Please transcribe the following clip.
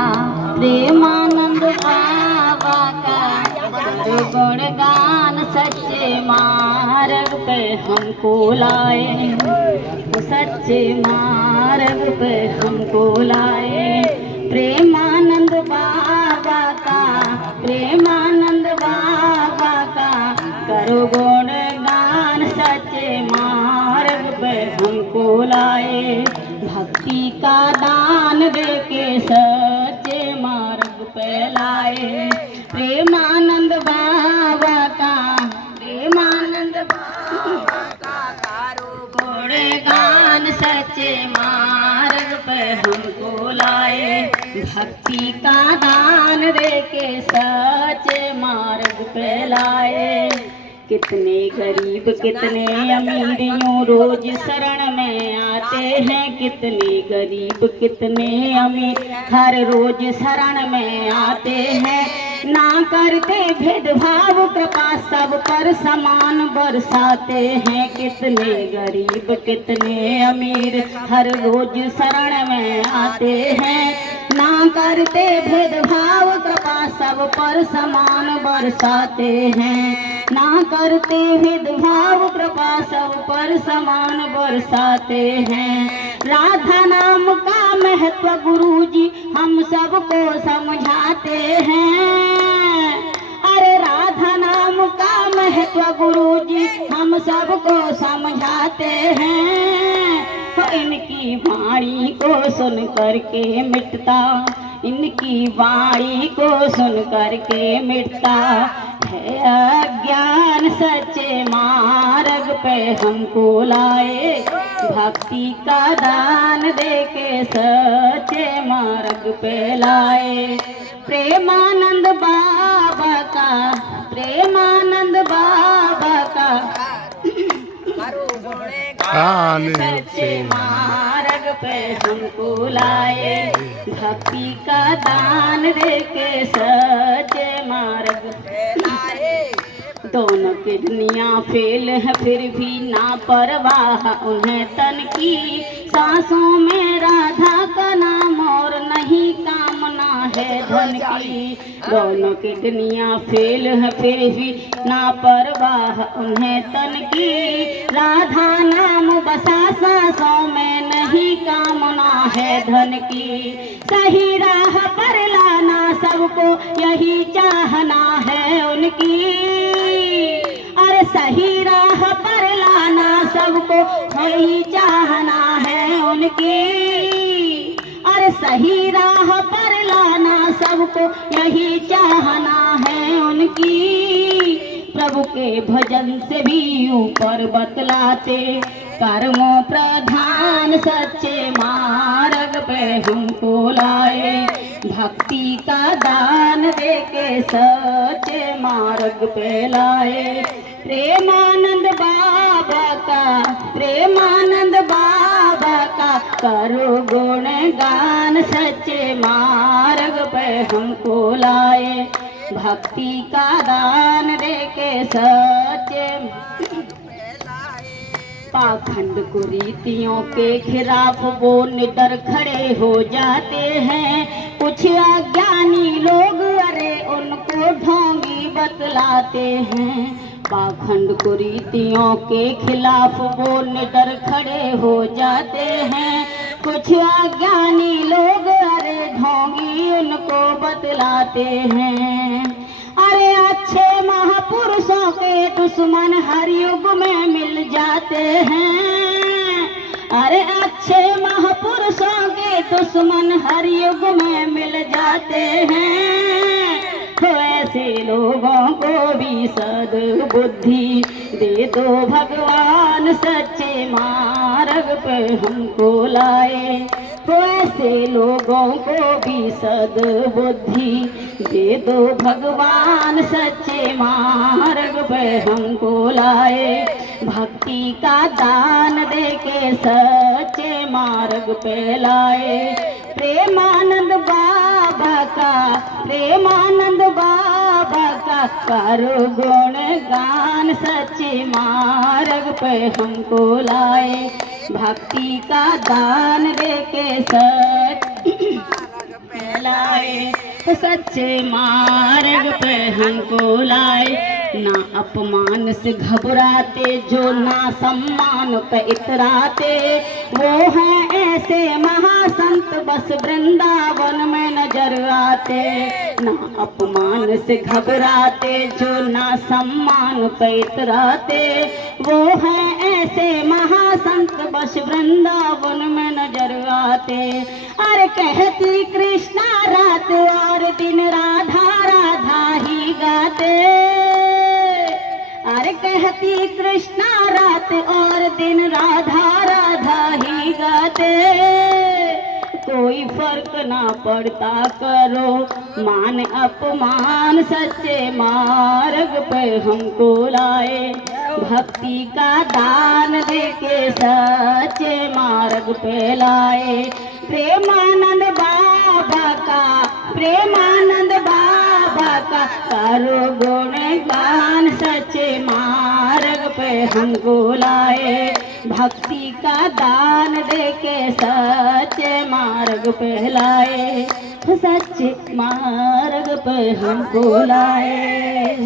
प्रेमानंद बाबा का करो गुणगान, सच्चे मार्ग पे हमको लाए, सच्चे मार्ग पे हमको लाए। प्रेमानंद बाबा का, प्रेमानंद बाबा का करो गुणगान, सच्चे मार्ग पे हमको लाए। भक्ति का दान देके सच्चे मार्ग पे लाए। प्रेमानंद बाबा का, प्रेमानंद बाबा का करो गुणगान, सच्चे मार्ग पे हमको लाए। भक्ति का दान देके सच्चे मार्ग पे लाए। कितने गरीब कितने अमीर यूं रोज शरण में आते हैं, कितने गरीब कितने अमीर हर रोज शरण में आते हैं। ना करते भेदभाव, कृपा सब पर समान बरसाते हैं। कितने गरीब कितने अमीर हर रोज शरण में आते हैं। ना करते भेदभाव, कृपा सब पर समान बरसाते हैं। ना करते भेदभाव, कृपा सब पर समान बरसाते हैं। राधा नाम का महत्व गुरुजी हम सबको समझाते हैं। अरे राधा नाम का महत्व गुरुजी हम सबको समझाते हैं। तो इनकी वाणी को सुन करके मिटता, इनकी वाणी को सुन करके मिटता है अज्ञान। सच्चे मार्ग पे हमको लाए, भक्ति का दान देके सच्चे मार्ग पे लाए। प्रेमानंद बाबा का, प्रेमानंद बाबा का सच्चे मार्ग पे हमको लाए। भक्ति का दान देके सच्चे मार्ग पे लाए। दोनों किडनियां फेल है फिर भी ना परवाह उन्हें तन की। सांसों में राधा का नाम और नहीं कामना है धन की। दोनों किडनियां फेल है फिर भी ना परवाह उन्हें तन की। राधा नाम बसा सांसों में नहीं कामना है धन की। सही राह पर लाना सबको यही चाहना है उनकी। अरे सही राह पर लाना सबको यही चाहना है उनकी। अरे सही राह पर लाना सबको यही चाहना है उनकी। प्रभु के भजन से भी ऊपर बतलाते, कर्मों प्रधान सच्चे मार्ग पे हमको लाए। भक्ति का दान देके सच्चे मार्ग पे लाए। प्रेमानंद बाबा का, प्रेमानंद बाबा का करो गुणगान, सच्चे मार्ग पे हमको लाए। भक्ति का दान देके सच्चे पाखंड कुरीतियों के खिलाफ वो निडर खड़े हो जाते हैं। कुछ अज्ञानी लोग अरे उनको ढोंगी बतलाते हैं। पाखंड कुरीतियों के खिलाफ वो निडर खड़े हो जाते हैं। कुछ अज्ञानी लोग अरे ढोंगी उनको बतलाते हैं। अरे अच्छे महापुरुषों के दुश्मन हर युग में मिल जाते हैं। अरे अच्छे महापुरुषों के दुश्मन हर युग में मिल जाते हैं। तो ऐसे लोगों को भी सद्बुद्धि दे दो भगवान, सच्चे मार्ग पे हमको लाए। तो ऐसे लोगों को भी सद्बुद्धि दे दो भगवान, सच्चे मार्ग पे हमको लाए। भक्ति का दान देके सच्चे मार्ग पे लाए। प्रेमानंद बाबा का, प्रेमानंद बाबा का करो गुणगान, सच्चे मार्ग पे हमको लाए। भक्ति का दान देके सच लाए। तो सच्चे मार्ग पे हमको लाए। ना अपमान से घबराते जो ना सम्मान पे इतराते, वो हैं ऐसे महासंत बस वृंदावन में नजर आते। ना अपमान से घबराते जो ना सम्मान पे इतराते, वो हैं ऐसे महासंत बस वृंदावन में नजर आते। अरे कहती कृष्णा रात और दिन राधा राधा ही गाते। अरे कहती कृष्णा रात और दिन राधा राधा ही गाते। कोई फर्क ना पड़ता करो मान अपमान, सच्चे मार्ग पे हमको लाए। भक्ति का दान देके सच्चे मार्ग पे लाए। प्रेमानंद बाबा का, प्रेमानंद बाबा का करो गुणगान, सच्चे मार्ग पे हमको लाए। भक्ति का दान देके सच्चे मार्ग पे लाए। सच्चे मार्ग पे हमको लाए।